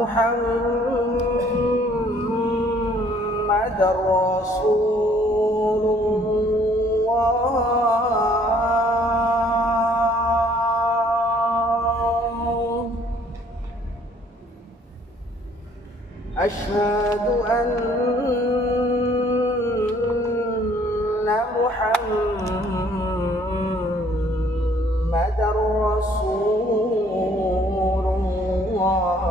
محمد رسول الله أشهد أن محمد رسول الله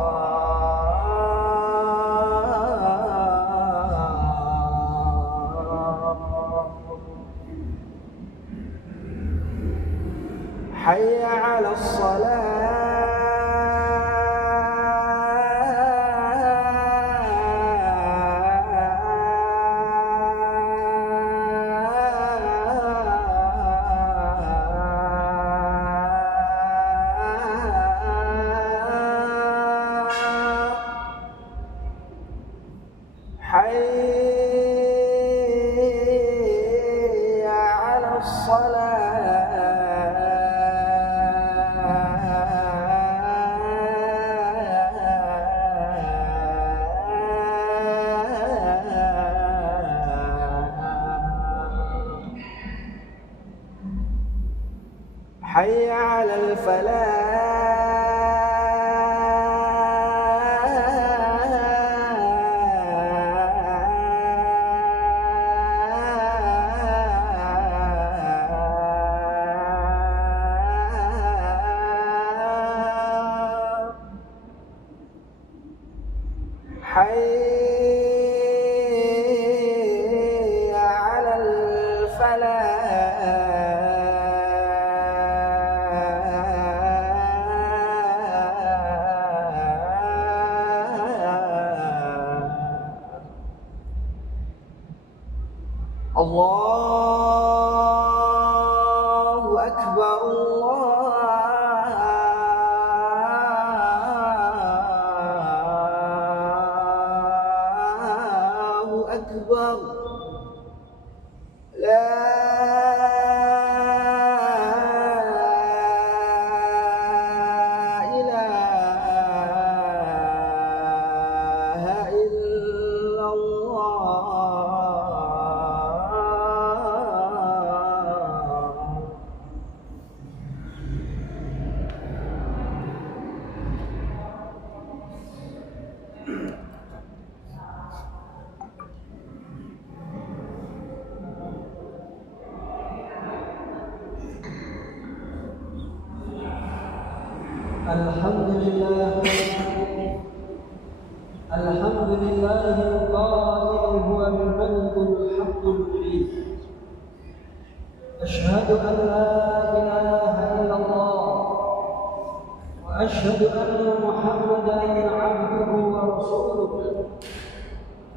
حي على الصلاة حي على الصلاة حي على الفلاح حي على الفلاح الله أكبر الله أكبر لا إله إلا الله الحمد لله القائل هو الملك الحق المبين أشهد أن لا إله إلا الله وأشهد أن محمدا عبده ورسوله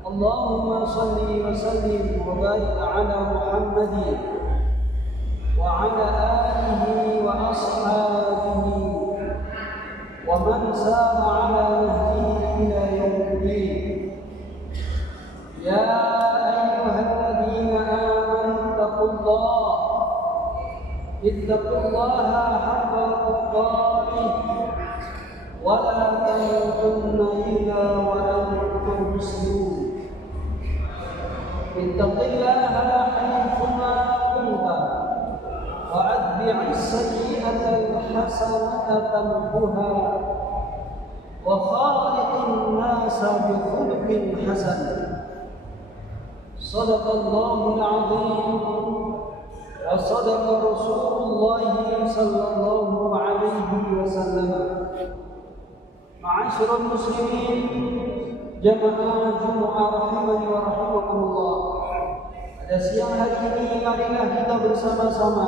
اللهم صل وسلم وبارك على محمد وعلى آله وأصحابه ومن سار على نهجه إلى يوم الدين يا أيها الذين آمنوا اتقوا الله حق تقاته ولا تموتن إلا وأنتم مسلمون اتق الله حيثما كنت وأتبع السيئة الحسنة تمحها وخالق الناس بخلق حسن صدق الله العظيم وصدق رسول الله صلى الله عليه وسلم معاشر المسلمين jamaah Jumat rahimani wa rahimakumullah. Pada siang hari ini marilah kita bersama-sama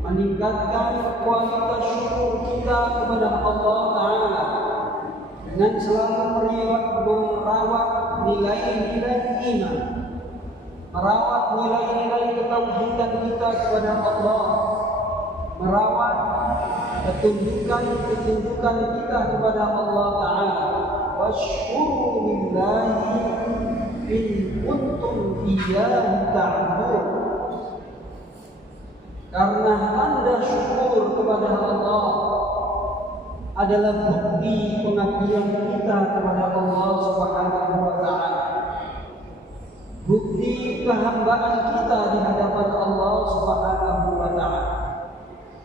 meningkatkan kualitas syukur kita kepada Allah Ta'ala dengan selalu merawat nilai-nilai iman, merawat nilai-nilai ketauhidan kita kepada Allah, merawat ketundukan kita kepada Allah Ta'ala. Washkuru lillahi in kuntum iyyahu ta'budun. Karena Anda syukur kepada Allah, adalah bukti pengabdian kita kepada Allah Subhanahu wa taala. Bukti kehambaan kita di hadapan Allah Subhanahu wa taala.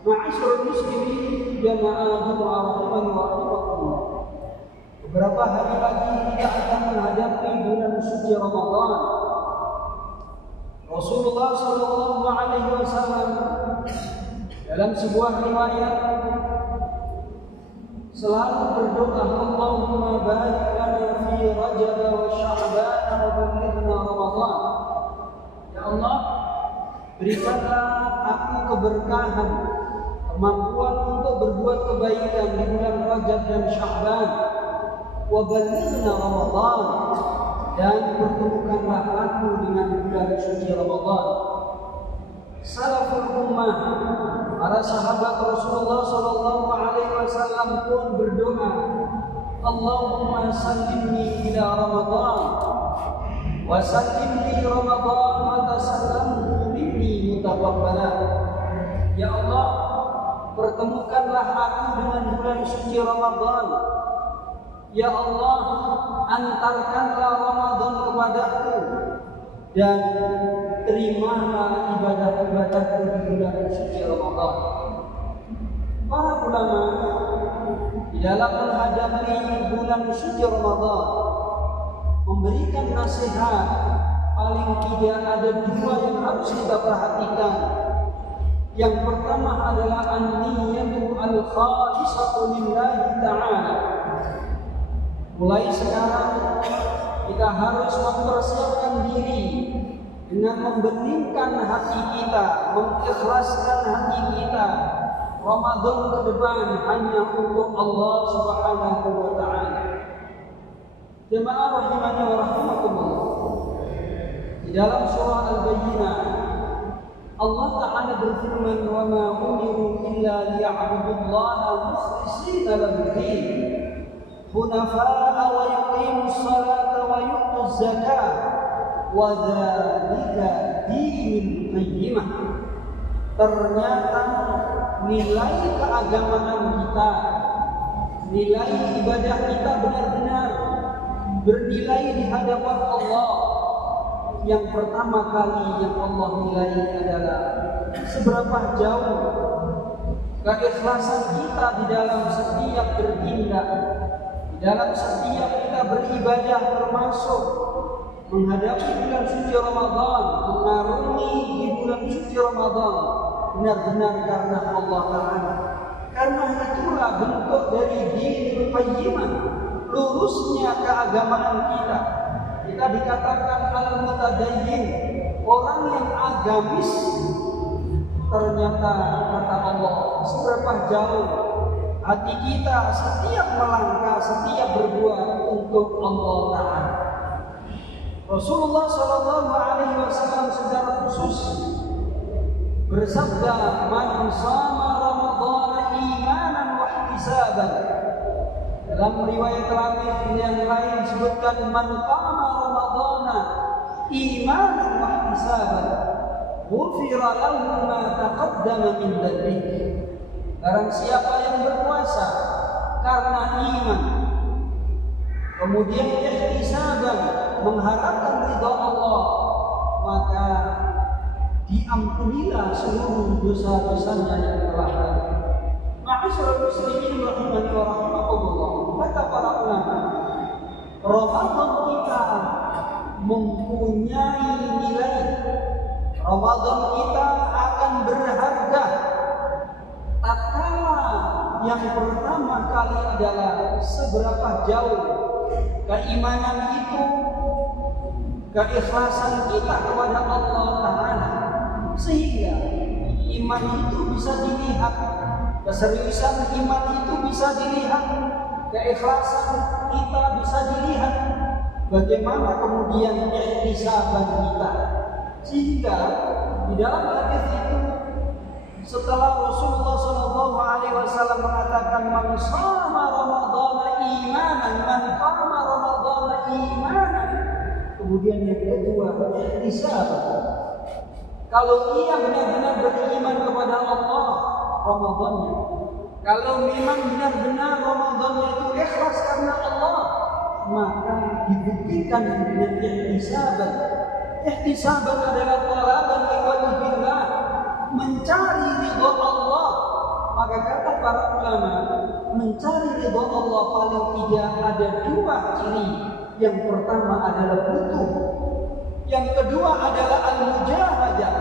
Ma'asyiral muslimin jamaah Jumat rahimani wa rahimakumullah. Beberapa hari lagi kita akan menghadapi bulan suci Ramadan. Rasulullah sallallahu alaihi wasallam dalam sebuah riwayat selalu berdoa, Allahumma barik lana fi Rajab wa Sya'ban wa ballighna Ramadan. Ya Allah, berikanlah aku keberkahan, kemampuan untuk berbuat kebaikan di bulan Rajab dan Sya'ban. Wa ballighna Ramadan, dan pertemukanlah aku dengan bulan suci Ramadan. Salaful ummah, para sahabat Rasulullah sallallahu alaihi wasallam pun berdoa, Allahumma sallimni ila Ramadan wa sallimni Ramadan wa tasallamhu minni mutaqabbala. Ya Allah, pertemukanlah aku dengan bulan suci Ramadan. Ya Allah, antarkanlah Ramadan kepadaku dan terimalah ibadah-ibadahku di bulan suci Ramadan. Para ulama di dalam menghadapi bulan suci Ramadan memberikan nasihat, paling tidak ada dua yang harus kita perhatikan. Yang pertama adalah an-niyatu al-khalisatu lillahi ta'ala. Mulai sekarang kita harus mempersiapkan diri dengan membeningkan hati kita, mengikhlaskan hati kita. Ramadan ke depan hanya untuk Allah Subhanahu wa taala. Jemaah rahimani wa rahimakumullah. Di dalam surah Al-Bayyinah Allah Ta'ala berfirman, "Wa ma umiru illa liya'budullaha mukhlishina lahu-d-din, hunafa'a wa yuqimus salata wa yu'tuz zakata wa dzalika dinul qayyimah." Ternyata nilai keagamaan kita, nilai ibadah kita benar-benar bernilai di hadapan Allah. Yang pertama kali yang Allah nilai adalah seberapa jauh keikhlasan kita di dalam setiap bertindak, di dalam setiap kita beribadah, termasuk menghadapi bulan suci Ramadan, mengarungi di bulan suci Ramadan, benar-benar karena Allah Ta'ala. Karena itulah bentuk dari dinul qayyimah, lurusnya keagamaan kita. Kita dikatakan al-mutadayyin, orang yang agamis. Ternyata kata Allah, seberapa jauh hati kita setiap melangkah, setiap berbuat untuk Allah Ta'ala. Rasulullah sallallahu alaihi wasallam secara khusus bersabda, "Man shama Ramadhana imanan wa ihtisaban." Dalam riwayat yang lain disebutkan, "Man qama Ramadhana imanan wa ihtisaban, ghufira lahu ma taqaddama min dhanbihi." Barang siapa yang berpuasa karena iman, kemudian ihtisaban, mengharapkan ridha Allah, maka diampunilah seluruh dosa-dosanya yang telah lalu. Ma'asyiral muslimin rahimani wa rahimakumullah. Kata para ulama, Ramadan kita mempunyai nilai. Ramadan kita akan berharga tatkala yang pertama kali adalah seberapa jauh keimanan itu, keikhlasan kita kepada Allah Ta'ala, sehingga iman itu bisa dilihat, keseriusan iman itu bisa dilihat, keikhlasan kita bisa dilihat, bagaimana kemudian ihtisaban kita. Sehingga di dalam hadis itu, setelah Rasulullah SAW mengatakan, "Man shama Ramadhana imanan, man qama Ramadhana imanan." Kemudian yang kedua, ihtisaban. Kalau ia benar-benar beriman kepada Allah, Ramadannya Kalau memang benar-benar Ramadannya itu ikhlas karena Allah, maka dibuktikan dengan ihtisaban. Ihtisaban adalah talaban liwajhillah, mencari ridha Allah. Maka kata para ulama, mencari ridha Allah paling tidak ada dua ciri. Yang pertama adalah butuh, yang kedua adalah al-mujahadah.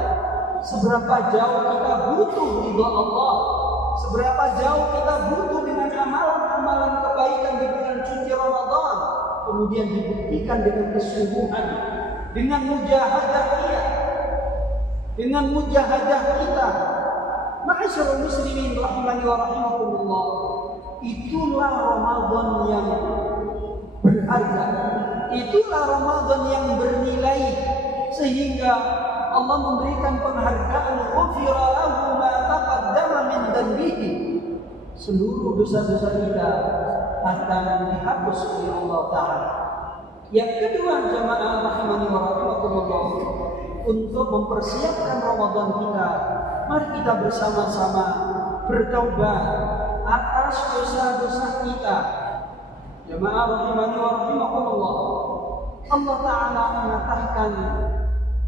Seberapa jauh kita butuh ridha Allah, seberapa jauh kita butuh dengan amalan-amalan kebaikan di bulan suci Ramadan, kemudian dibuktikan dengan kesungguhan, dengan mujahadah kita. Ma'asyiral muslimin rahimani wa rahimakumullah. Itulah Ramadan yang berharga. Itulah Ramadan yang bernilai, sehingga Allah memberikan penghargaan ghufira lahu ma taqaddama min dhanbihi. Seluruh dosa-dosa kita akan dihapus oleh Allah Ta'ala. Yang kedua, jamaah rahimani wa rahimakumullah, untuk mempersiapkan Ramadan kita, mari kita bersama-sama bertaubat atas dosa-dosa kita. Jamaah rahimani wa rahimakumullah, Allah Ta'ala mengatakan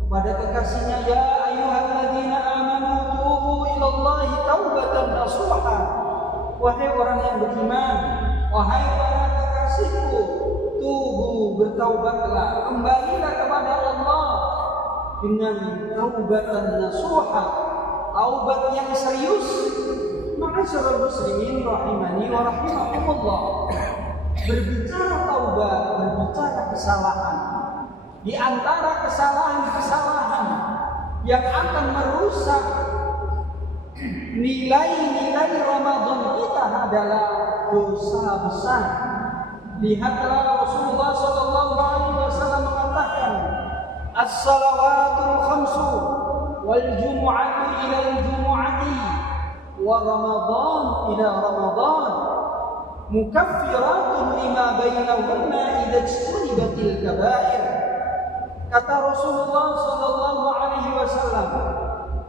kepada kekasihnya, ya ayyuhalladzina amanu tubu ilallahi taubatan nasuha. Wahai orang yang beriman, wahai para kekasihku, tubu, bertaubatlah, kembalilah kepada Allah dengan taubatan nasuha, taubat yang serius. Ma'asyiral muslimin rahimani wa rahimakumullah, berbicara taubat, berbicara kesalahan. Di antara kesalahan-kesalahan yang akan merusak nilai-nilai Ramadan kita adalah dosa besar. Lihatlah Rasulullah SAW mengatakan, as-salawatul khamsu wal jumu'atu ila al-jumu'ati wa Ramadan ila Ramadan mukaffiratun lima bainahunna idza ijtunibatil kaba'ir. Kata Rasulullah SAW,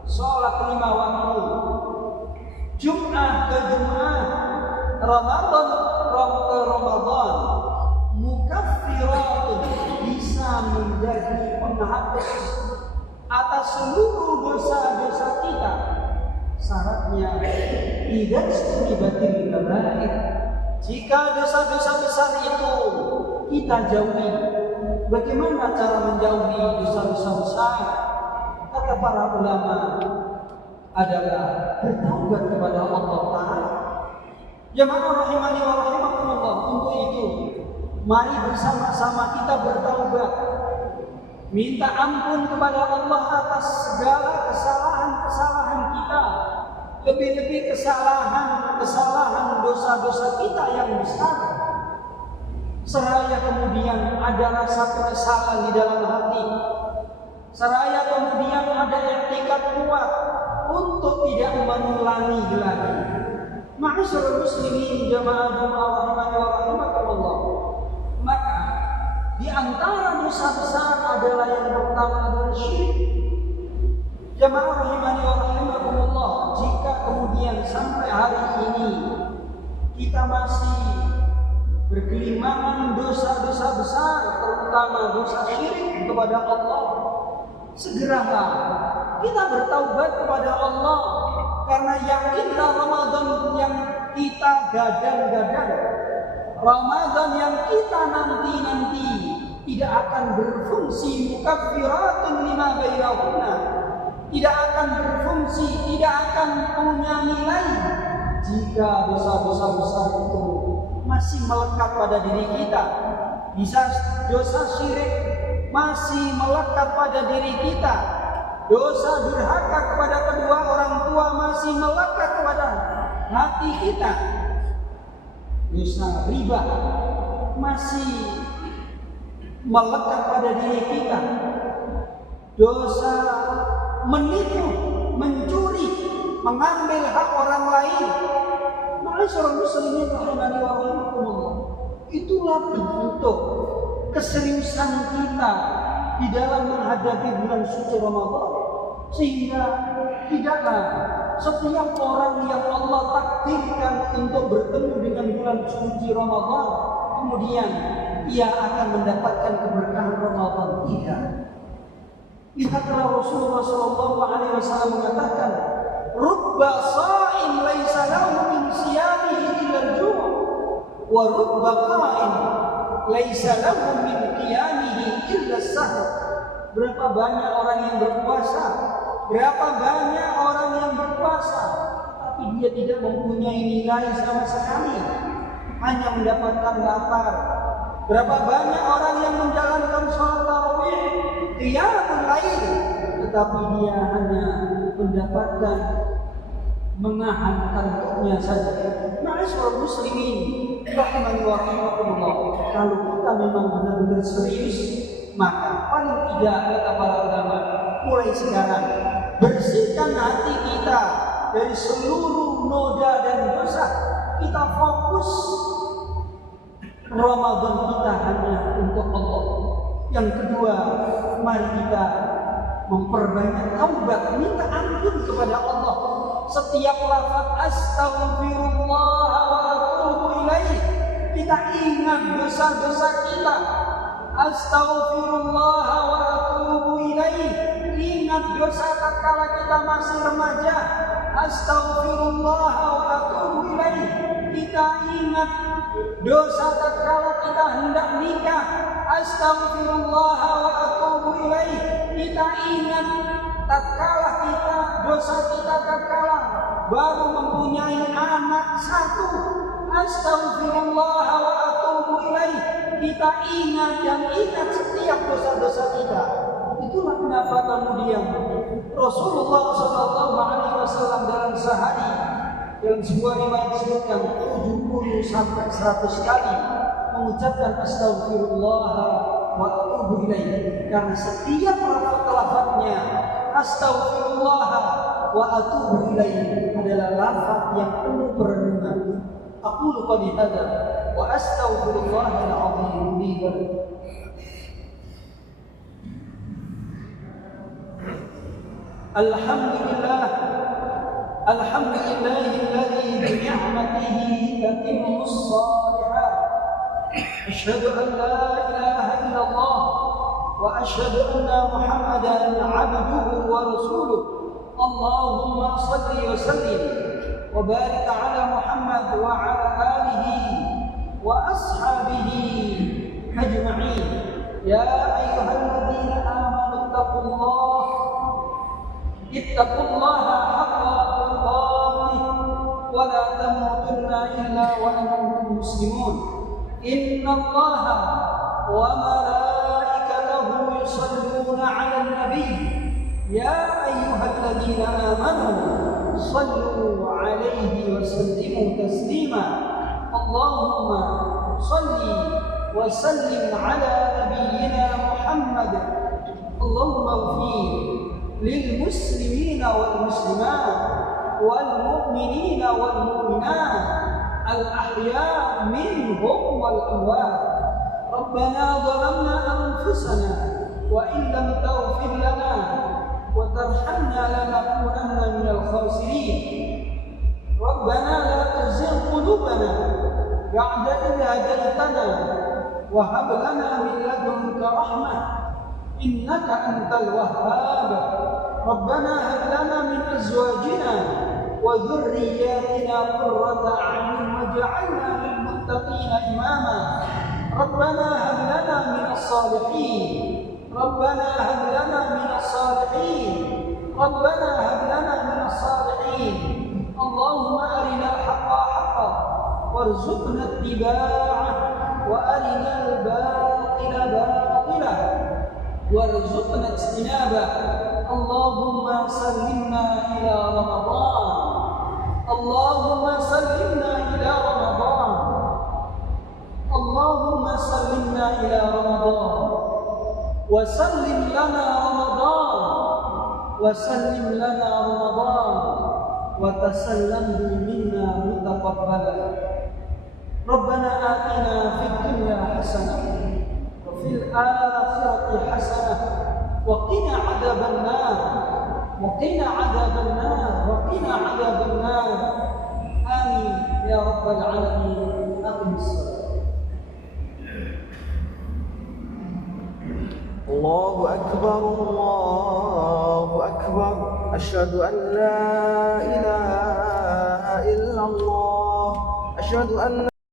sholat 5 waktu, Jum'ah ke Jum'ah, Ramadan ke Ramadan, mukaffiratun, bisa menjadi penghapus atas seluruh dosa-dosa kita. Syaratnya idza ijtunibatil kaba'ir, jika dosa-dosa besar itu kita jauhi. Bagaimana cara menjauhi dosa-dosa besar? Kata para ulama adalah bertaubat kepada Allah Ta'ala. Jamaah rahimani wa rahimakumullah, untuk itu mari bersama-sama kita bertaubat, minta ampun kepada Allah atas segala kesalahan-kesalahan kita, lebih-lebih kesalahan dosa-dosa kita yang besar. Seraya kemudian ada rasa penyesalan di dalam hati, seraya kemudian ada i'tikad kuat untuk tidak mengulangi lagi. Ma'asyiral muslimin jamaah rahimani wa rahimakumullah, maka di antara dosa besar adalah yang pertama adalah syirik. Jamaah rahimani wa rahimakumullah, jika kemudian sampai hari ini kita masih bergelimangan dosa-dosa besar, terutama dosa syirik kepada Allah, segeralah kita bertaubat kepada Allah, karena yakinlah Ramadan yang kita gadang-gadang, Ramadan yang kita nanti-nanti tidak akan berfungsi mukaffiratun lima bainahunna, tidak akan berfungsi, tidak akan punya nilai jika dosa-dosa besar itu masih melekat pada diri kita. Bisa dosa syirik masih melekat pada diri kita, dosa durhaka kepada kedua orang tua masih melekat kepada hati kita, dosa riba masih melekat pada diri kita, dosa menipu, mencuri, mengambil hak orang lain. Ma'asyiral muslimin rahimani wa rahimakumullah, itulah bentuk keseriusan kita di dalam menghadapi bulan suci Ramadan, sehingga tidaklah setiap orang yang Allah takdirkan untuk bertemu dengan bulan suci Ramadan, kemudian ia akan mendapatkan keberkahan Ramadan. Tidak. Lihatlah Rasulullah SAW mengatakan, "Rubba sha'im laisa lahu min siyamihi illa al-ju' wa rubba qa'im laisa lahu min qiyamihi illa as-sahur." Berapa banyak orang yang berpuasa, berapa banyak orang yang berpuasa, tapi dia tidak mempunyai nilai sama sekali, hanya mendapatkan lapar. Berapa banyak orang yang menjalankan sholat tarawih, qiyamul lail, tetapi dia hanya mendapatkan menahan kantuknya saja. Ma'asyiral muslimin rahimani wa rahimakumullah, kalau kita memang benar-benar serius, maka paling tidak kata para ulama, mulai sekarang bersihkan hati kita dari seluruh noda dan dosa. Kita fokus Ramadan kita hanya untuk Allah. Yang kedua, mari kita memperbanyak taubat, minta ampun kepada Allah. Setiap lafaz astaghfirullah wa atubu ilaih, kita ingat dosa-dosa kita. Astaghfirullah wa atubu ilaih, ingat dosa tatkala kita masih remaja. Astaghfirullah wa atubu ilaih, kita ingat dosa tatkala kita hendak nikah. Astaghfirullah wa atubu ilaih, kita ingat tatkala kita dosa kita tatkala baru mempunyai anak satu. Astaghfirullah wa atubu ilaih, kita ingat dan ingat setiap dosa-dosa kita. Itulah kenapa kemudian Rasulullah SAW dalam sehari, dalam sebuah riwayat disebutkan 70 sampai 100 kali mengucapkan astaghfirullah wa atubu ilaih, karena setiap lafaz-lafaznya astaghfirullah wa atubu ilaih adalah lafaz yang penuh perenungan. Aqulu qali hadza wa astaghfirullahal azim li wa lakum. Alhamdulillah, alhamdulillahilladzi bi ni'matihi tatimmus shalihat. Asyhadu an la ilaha illallah wa asyhadu anna Muhammadan 'abduhu wa rasuluh. Allahumma shalli wa sallim wa barik 'ala Muhammad wa 'ala alihi wa ashabihi ajma'in. Ya ayyuhalladzina amanu ittaqullaha haqqa tuqatih wa la tamutunna illa wa antum muslimun. Innallaha wa malaikatahu yusalluna 'alan nabiy. Ya ayyuhalladzina amanu sallu 'alaihi wa sallimu taslima. Allahumma salli wa sallim 'ala nabiyyina Muhammad. Allahumma ighfir lil muslimina wal muslimat wal mu'minina wal mu'minat al ahya' minhum wal amwat. Rabbana zalamna anfusana wa in lam taghfir lana wa tarhamna lanakunanna minal khasirin. Rabbana la tuzigh qulubana ba'da idh hadaytana wa hab lana min ladunka rahmah innaka antal wahhab. Rabbana hab lana min azwajina wa dhurriyyatina qurrata a'yun waj'alna lil muttaqina imama. Rabbana hab lana min as-salihin. Rabbana hab lana min as-salihin. Rabbana hab lana min as-salihin. Allahumma arina al-haqqa haqqan warzuqna ittiba'ah wa arina al-batila batilah warzuqna ijtinabah. Allahumma sallimna ila Ramadan. Allahumma sallimna ila Ramadan. Allahumma sallimna ila Ramadan wa sallim lana Ramadan wa sallim lana Ramadan wa tasallamhu minna mutaqabbalan. Rabbana atina fid dunya hasanah wa fil akhirati hasanah wa qina adzaban nar wa qina adzaban nar wa وقنا عذاب النار آمين يا رب العالمين. أقم الصلاة. الله أكبر الله أكبر أشهد أن لا إله إلا الله أشهد أن